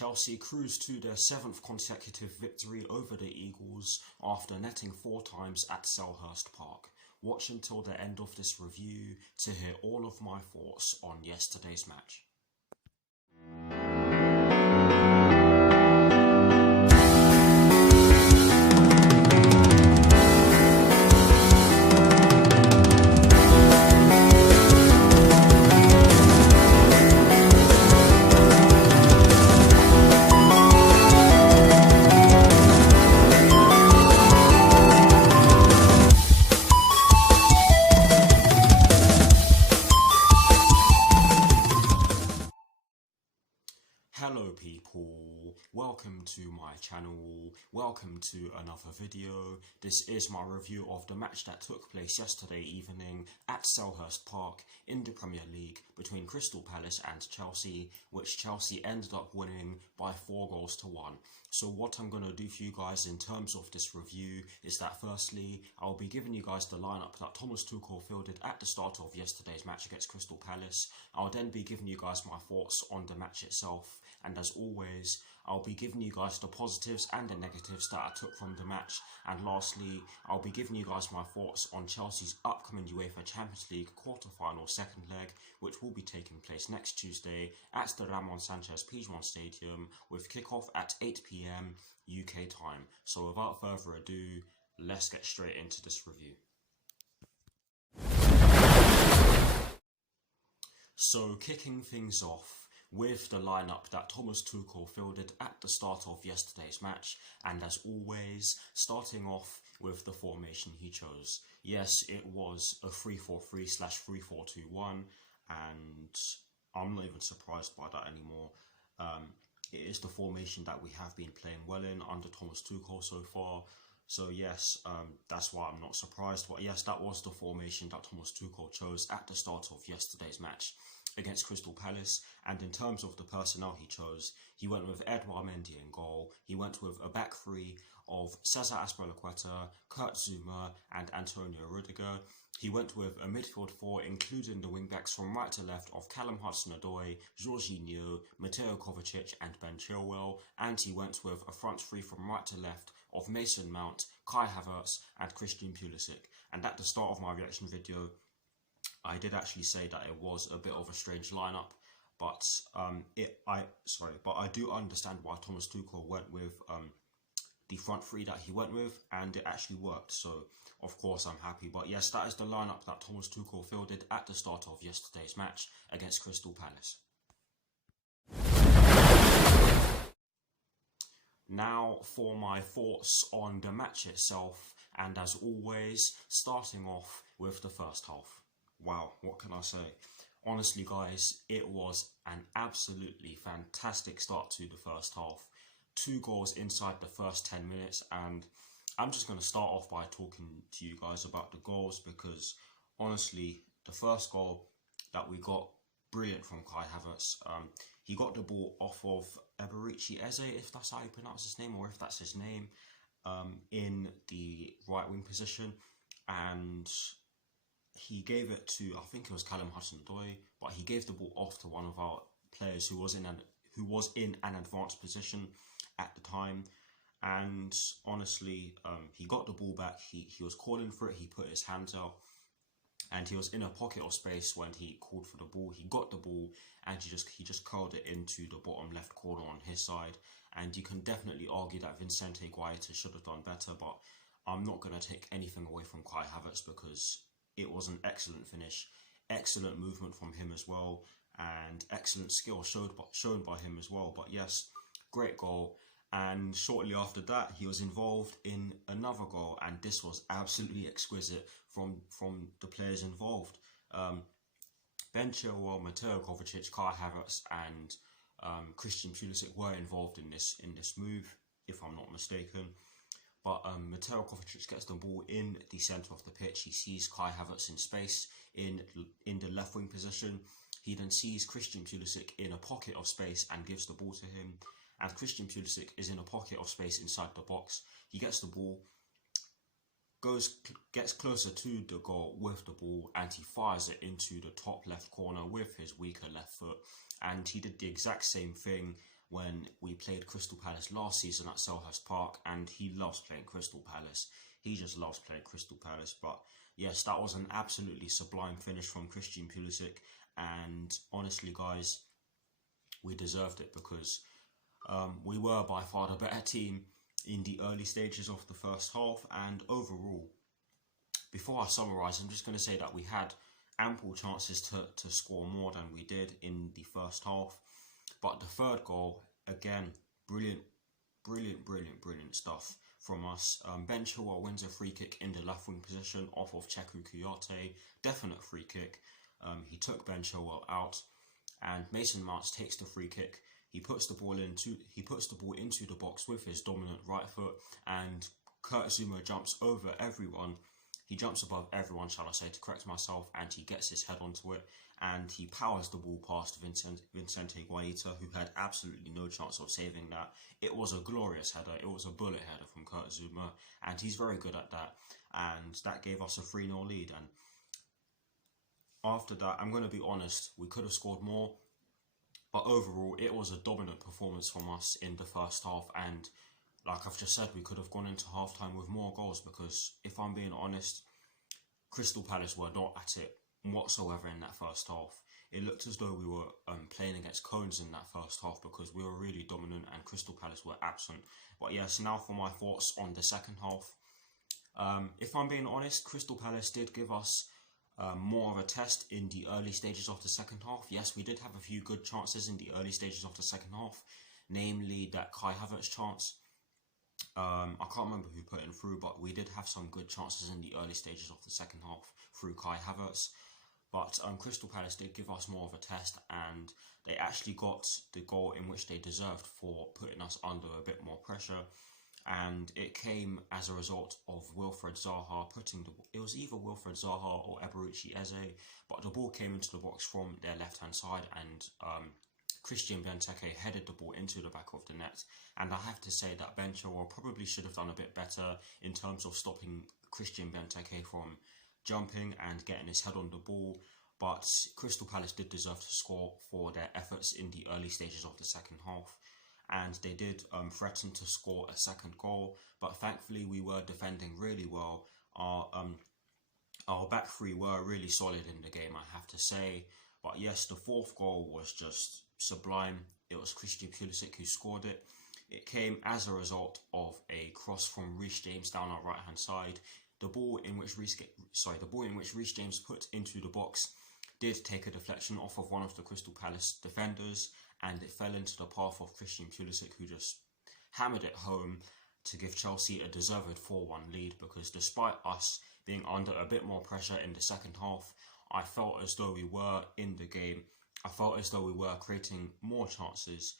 Chelsea cruised to their 7th consecutive victory over the Eagles after netting 4 times at Selhurst Park. Watch until the end of this review to hear all of my thoughts on yesterday's match. Hello people, welcome to my channel, welcome to another video. This is my review of the match that took place yesterday evening at Selhurst Park in the Premier League between Crystal Palace and Chelsea, which Chelsea ended up winning by 4-1. So what I'm going to do for you guys in terms of this review is that firstly, I'll be giving you guys the lineup that Thomas Tuchel fielded at the start of yesterday's match against Crystal Palace. I'll then be giving you guys my thoughts on the match itself. And as always, I'll be giving you guys the positives and the negatives that I took from the match. And lastly, I'll be giving you guys my thoughts on Chelsea's upcoming UEFA Champions League quarter-final second leg, which will be taking place next Tuesday at the Ramon Sanchez Pizjuan Stadium with kickoff at 8 PM UK time. So without further ado, let's get straight into this review. So kicking things off with the lineup that Thomas Tuchel fielded at the start of yesterday's match, and as always, starting off with the formation he chose. Yes, it was a 3-4-3/3-4-2-1, and I'm not even surprised by that anymore. It is the formation that we have been playing well in under Thomas Tuchel so far. So yes, that's why I'm not surprised. But yes, that was the formation that Thomas Tuchel chose at the start of yesterday's match against Crystal Palace. And in terms of the personnel he chose, he went with Edouard Mendy in goal. He went with a back three of Cesar Azpilicueta, Kurt Zouma and Antonio Rudiger. He went with a midfield four, including the wingbacks from right to left of Callum Hudson-Odoi, Jorginho, Mateo Kovacic and Ben Chilwell. And he went with a front three from right to left of Mason Mount, Kai Havertz and Christian Pulisic. And at the start of my reaction video, I did actually say that it was a bit of a strange lineup, but I do understand why Thomas Tuchel went with the front three that he went with, and it actually worked. So of course I'm happy. But yes, that is the lineup that Thomas Tuchel fielded at the start of yesterday's match against Crystal Palace. Now for my thoughts on the match itself, and as always, starting off with the first half. Wow, what can I say? Honestly guys, it was an absolutely fantastic start to the first half. 2 goals inside the first 10 minutes, and I'm just going to start off by talking to you guys about the goals, because honestly, the first goal that we got, brilliant from Kai Havertz. He got the ball off of Eberici Eze, if that's how you pronounce his name, or if that's his name, in the right wing position, and he gave it to, I think it was Callum Hudson-Odoi, but he gave the ball off to one of our players who was in an advanced position at the time. And honestly, he got the ball back. He was calling for it. He put his hands out, and he was in a pocket of space when he called for the ball. He got the ball, and he just curled it into the bottom left corner on his side. And you can definitely argue that Vicente Guaita should have done better, but I'm not going to take anything away from Kai Havertz, because it was an excellent finish, excellent movement from him as well, and excellent skill shown by him as well. But yes, great goal. And shortly after that, he was involved in another goal, and this was absolutely exquisite from the players involved. Ben Chilwell, Mateo Kovacic, Kai Havertz and Christian Pulisic were involved in this move, if I'm not mistaken. But Mateo Kovacic gets the ball in the centre of the pitch. He sees Kai Havertz in space in the left wing position. He then sees Christian Pulisic in a pocket of space and gives the ball to him. And Christian Pulisic is in a pocket of space inside the box. He gets the ball, gets closer to the goal with the ball, and he fires it into the top left corner with his weaker left foot. And he did the exact same thing when we played Crystal Palace last season at Selhurst Park, and he loves playing Crystal Palace. He just loves playing Crystal Palace. But yes, that was an absolutely sublime finish from Christian Pulisic, and honestly, guys, we deserved it because we were by far the better team in the early stages of the first half. And overall, before I summarise, I'm just going to say that we had ample chances to score more than we did in the first half. But the third goal, again, brilliant stuff from us. Ben Chilwell wins a free kick in the left wing position off of CRYCHE. Definite free kick. He took Ben Chilwell out, and Mason Mount takes the free kick. He puts the ball into the box with his dominant right foot, and Kurt Zouma jumps over everyone. He jumps above everyone, shall I say, to correct myself, and he gets his head onto it, and he powers the ball past Vicente Guaita, who had absolutely no chance of saving that. It was a glorious header. It was a bullet header from Kurt Zouma, and he's very good at that, and that gave us a 3-0 lead. And after that, I'm going to be honest, we could have scored more, but overall, it was a dominant performance from us in the first half, and like I've just said, we could have gone into half-time with more goals because, if I'm being honest, Crystal Palace were not at it whatsoever in that first half. It looked as though we were playing against cones in that first half because we were really dominant and Crystal Palace were absent. But yes, now for my thoughts on the second half. If I'm being honest, Crystal Palace did give us more of a test in the early stages of the second half. Yes, we did have a few good chances in the early stages of the second half, namely that Kai Havertz chance. I can't remember who put it through, but we did have some good chances in the early stages of the second half through Kai Havertz. But Crystal Palace did give us more of a test, and they actually got the goal in which they deserved for putting us under a bit more pressure. And it came as a result of Wilfred Zaha it was either Wilfred Zaha or Eberechi Eze, but the ball came into the box from their left-hand side, and Christian Benteke headed the ball into the back of the net. And I have to say that Ben Chilwell probably should have done a bit better in terms of stopping Christian Benteke from jumping and getting his head on the ball. But Crystal Palace did deserve to score for their efforts in the early stages of the second half, and they did threaten to score a second goal, but thankfully we were defending really well. Our back three were really solid in the game, I have to say. But yes, the fourth goal was just sublime. It was Christian Pulisic who scored it. It came as a result of a cross from Reece James down our right hand side. The ball in which Reece James put into the box did take a deflection off of one of the Crystal Palace defenders, and it fell into the path of Christian Pulisic, who just hammered it home to give Chelsea a deserved 4-1 lead. Because despite us being under a bit more pressure in the second half, I felt as though we were in the game. I felt as though we were creating more chances.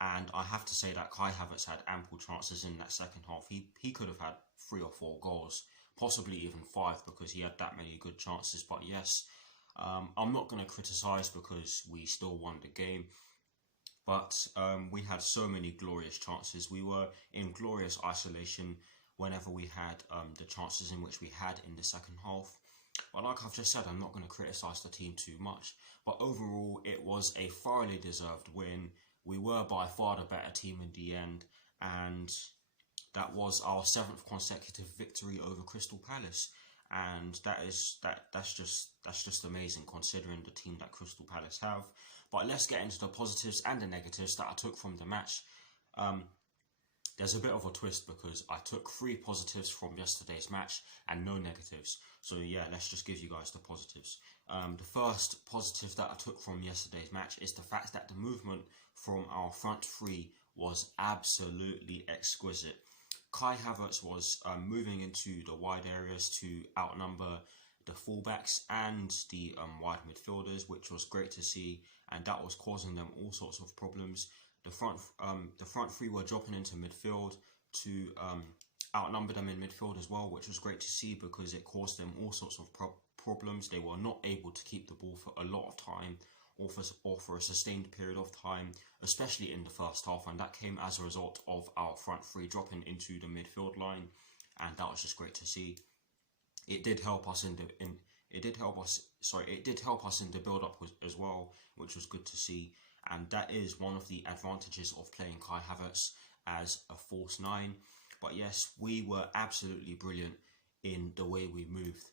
And I have to say that Kai Havertz had ample chances in that second half. He could have had 3 or 4 goals, possibly even 5, because he had that many good chances. But yes, I'm not going to criticise because we still won the game. But we had so many glorious chances. We were in glorious isolation whenever we had the chances in which we had in the second half. But like I've just said, I'm not going to criticise the team too much. But overall, it was a thoroughly deserved win. We were by far the better team in the end, and that was our 7th consecutive victory over Crystal Palace. And that's just amazing considering the team that Crystal Palace have. But let's get into the positives and the negatives that I took from the match. There's a bit of a twist because I took 3 positives from yesterday's match and no negatives. So yeah, let's just give you guys the positives. The first positive that I took from yesterday's match is the fact that the movement from our front three was absolutely exquisite. Kai Havertz was moving into the wide areas to outnumber the fullbacks and the wide midfielders, which was great to see, and that was causing them all sorts of problems. The front three were dropping into midfield to outnumber them in midfield as well, which was great to see because it caused them all sorts of problems. They were not able to keep the ball for a lot of time or for a sustained period of time, especially in the first half, and that came as a result of our front three dropping into the midfield line, and that was just great to see. It did help us in the build up as well, which was good to see. and that is one of the advantages of playing Kai Havertz as a false 9. But yes, we were absolutely brilliant in the way we moved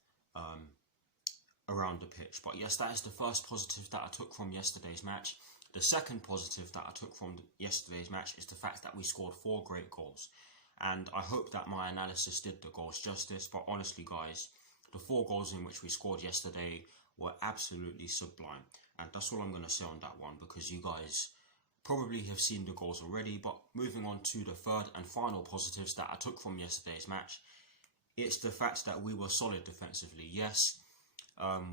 around the pitch. But yes, that is the first positive that I took from yesterday's match. The second positive that I took from yesterday's match is the fact that we scored 4 great goals. And I hope that my analysis did the goals justice. But honestly, guys, the 4 goals in which we scored yesterday were absolutely sublime. And that's all I'm going to say on that one, because you guys probably have seen the goals already. But moving on to the third and final positives that I took from yesterday's match, it's the fact that we were solid defensively. Yes,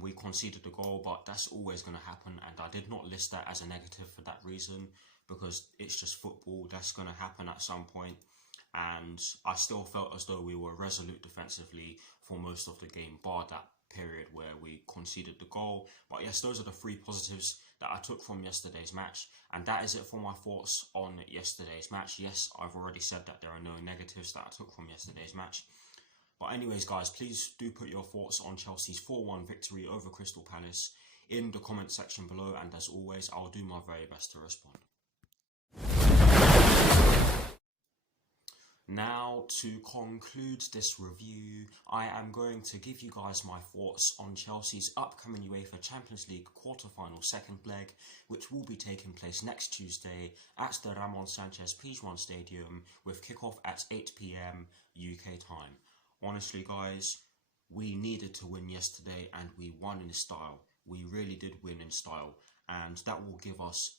we conceded the goal, but that's always going to happen, and I did not list that as a negative for that reason, because it's just football. That's going to happen at some point, and I still felt as though we were resolute defensively for most of the game, bar that period where we conceded the goal. But yes, those are the 3 positives that I took from yesterday's match, and that is it for my thoughts on yesterday's match. Yes, I've already said that there are no negatives that I took from yesterday's match. But anyways, guys, please do put your thoughts on Chelsea's 4-1 victory over Crystal Palace in the comment section below, and as always, I'll do my very best to respond. Now, to conclude this review, I am going to give you guys my thoughts on Chelsea's upcoming UEFA Champions League quarter-final second leg, which will be taking place next Tuesday at the Ramon Sanchez Pizjuan Stadium, with kickoff at 8 PM UK time. Honestly, guys, we needed to win yesterday, and we won in style. We really did win in style, and that will give us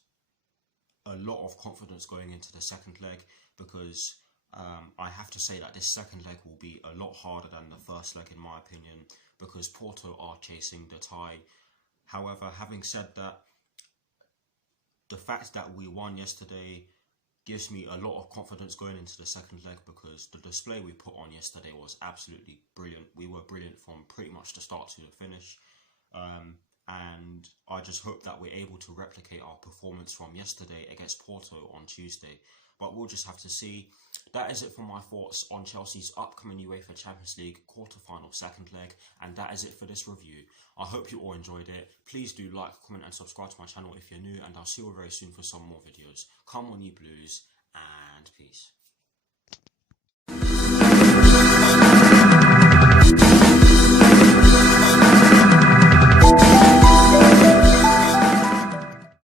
a lot of confidence going into the second leg, because I have to say that this second leg will be a lot harder than the first leg, in my opinion, because Porto are chasing the tie. However, having said that, the fact that we won yesterday gives me a lot of confidence going into the second leg, because the display we put on yesterday was absolutely brilliant. We were brilliant from pretty much the start to the finish. And I just hope that we're able to replicate our performance from yesterday against Porto on Tuesday. But we'll just have to see. That is it for my thoughts on Chelsea's upcoming UEFA Champions League quarter-final second leg, and that is it for this review. I hope you all enjoyed it. Please do like, comment and subscribe to my channel if you're new, and I'll see you all very soon for some more videos. Come on, you Blues, and